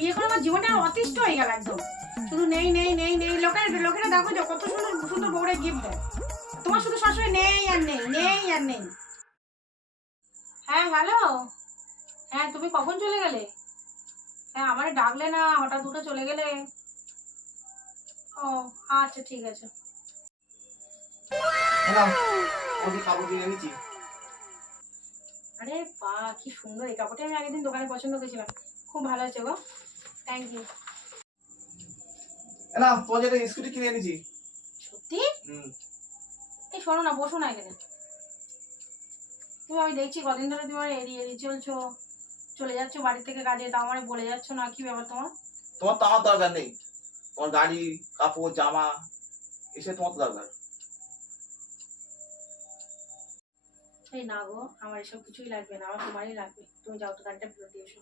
বিয়ে করে আমার জীবনটা অতিষ্ঠ হয়ে গেল একদম। শুধু নেই নেই নেই নেই, লোকেরা দেখো যে কত সুন্দর সুন্দর বউরে গিফট দেয়, তোমার শুধু শাশুড়ি নেই আর নেই, নেই আর নেই। হ্যাঁ হ্যালো, হ্যাঁ তুমি কখন চলে গেলে? হ্যাঁ আমারে ডাকলে না, হঠাৎ দুটো চলে গেলে। ও আচ্ছা ঠিক আছে। আরে বা কি সুন্দর, এই কাপড়টা আমি আগের দিন দোকানে পছন্দ করেছিলাম, খুব ভালো আছে গো, থ্যাংক ইউ। না তোমার জন্য স্কুটি কিনে এনেছি। সত্যি? এই শোনো না, বসো না এখানে। তুমি, আমি দেখছি কদিন ধরে তোমার এড়িয়ে এড়িয়ে চলছো, চলে যাচ্ছ বাড়ি থেকে কাজে, তাও মানে বলে যাচ্ছ না, কি ব্যাপার তোমার? তোমার তো আমার দরকার নেই, তোমার গাড়ি কাপড় জামা এসে তোমার তো দরকার। এই না গো, আমার এসব কিছুই লাগবে না, আমার তোমারই লাগবে, তুমি যাও তো গাড়িটা ফেরত দিয়ে এসো।